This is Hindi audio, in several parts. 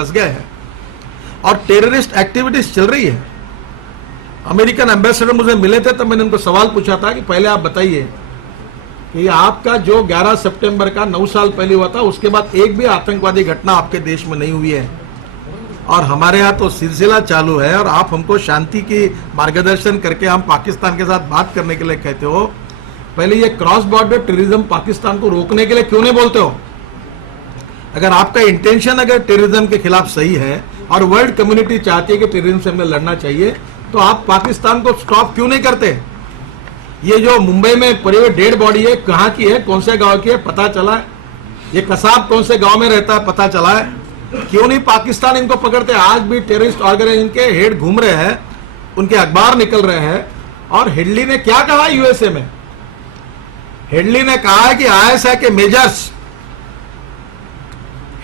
फंस गए हैं और टेररिस्ट एक्टिविटीज चल रही है। अमेरिकन एम्बेसडर मुझे मिले थे, तब मैंने उनको सवाल पूछा था कि पहले आप बताइए कि आपका जो 11 सितंबर का 9 साल पहले हुआ था, उसके बाद एक भी आतंकवादी घटना आपके देश में नहीं हुई है और हमारे यहाँ तो सिलसिला चालू है और आप हमको शांति की मार्गदर्शन करके हम पाकिस्तान के साथ बात करने के लिए कहते हो। पहले ये क्रॉस बॉर्डर टेररिज्म पाकिस्तान को रोकने के लिए क्यों नहीं बोलते हो? अगर आपका इंटेंशन अगर टेररिज्म के खिलाफ सही है और वर्ल्ड कम्युनिटी चाहती है कि टेररिज्म से हमें लड़ना चाहिए, तो आप पाकिस्तान को स्टॉप क्यों नहीं करते? ये जो मुंबई में पड़ी हुई डेड बॉडी है, कहाँ की है, कौन से गांव की है, पता चला है? ये कसाब कौन से गांव में रहता है, पता चला है? क्यों नहीं पाकिस्तान इनको पकड़ते? आज भी टेररिस्ट ऑर्गेनाइजेशन के हेड घूम रहे हैं, उनके अखबार निकल रहे हैं। और हेडली ने क्या कहा यूएसए में? हेडली ने कहा है कि आईएसआई के मेजर्स,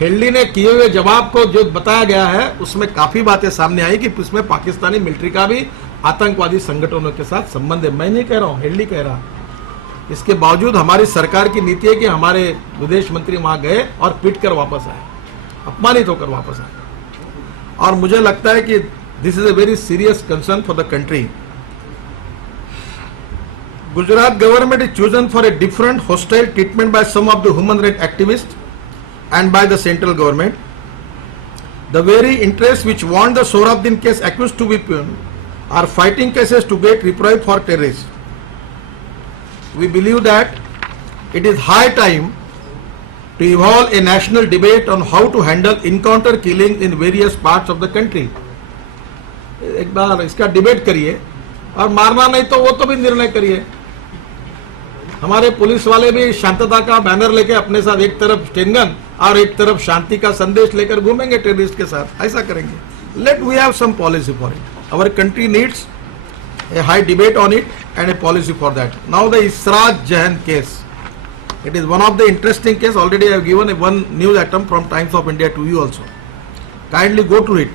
हेडली ने किए हुए जवाब को जो बताया गया है उसमें काफी बातें सामने आई कि उसमें पाकिस्तानी मिलिट्री का भी आतंकवादी संगठनों के साथ संबंध है। मैं नहीं कह रहा हूं, हेडली कह रहा। इसके बावजूद हमारी सरकार की नीति है कि हमारे विदेश मंत्री वहां गए और पीट कर वापस आए, अपमानित होकर वापस आए। और मुझे लगता है कि this is a very serious concern for the country. Gujarat government is chosen for a different hostile treatment by some of the human right activist and by the central government. The very interests which want the Sohrabuddin case accused to be are fighting cases to get reprieve for terrorists. We believe that it is high time to evolve a national debate on how to handle encounter killings in various parts of the country. एक बार इसका डिबेट करिए और मारना नहीं तो वो तो भी निर्णय करिए। हमारे पुलिस वाले भी शांतता का बैनर लेके अपने साथ एक तरफ स्टेनगन और एक तरफ शांति का संदेश लेकर घूमेंगे टेररिस्ट के साथ, ऐसा करेंगे। Let we have some policy for it. Our country needs a high debate on it and a policy for that. Now the Ishrat Jahan case, it is one of the interesting case. Already I have given one news item from Times of India to you also. Kindly go to it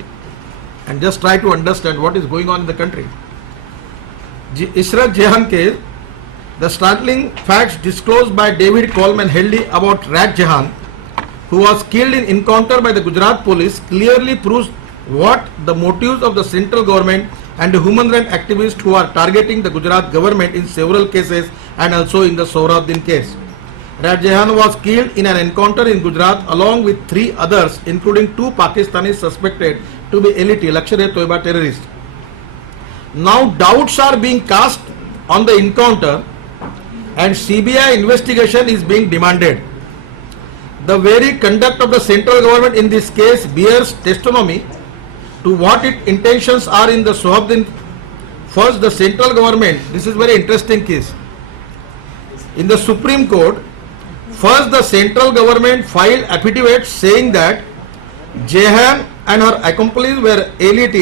and just try to understand what is going on in the country. Israt Jahan case, the startling facts disclosed by David Coleman Headley about Rat Jahan, who was killed in encounter by the Gujarat police, clearly proves what the motives of the central government and the human rights activists who are targeting the Gujarat government in several cases and also in the Sohrabuddin case. Rat Jahan was killed in an encounter in Gujarat along with 3 others, including 2 Pakistanis suspected to be LET, Lashkar-e-Toiba terrorists. Now doubts are being cast on the encounter and CBI investigation is being demanded. The very conduct of the central government in this case bears testimony to what its intentions are in the Sohrabuddin. First, the central government, this is very interesting case. In the Supreme Court, first the central government filed affidavits saying that Jahan and her accomplices were LET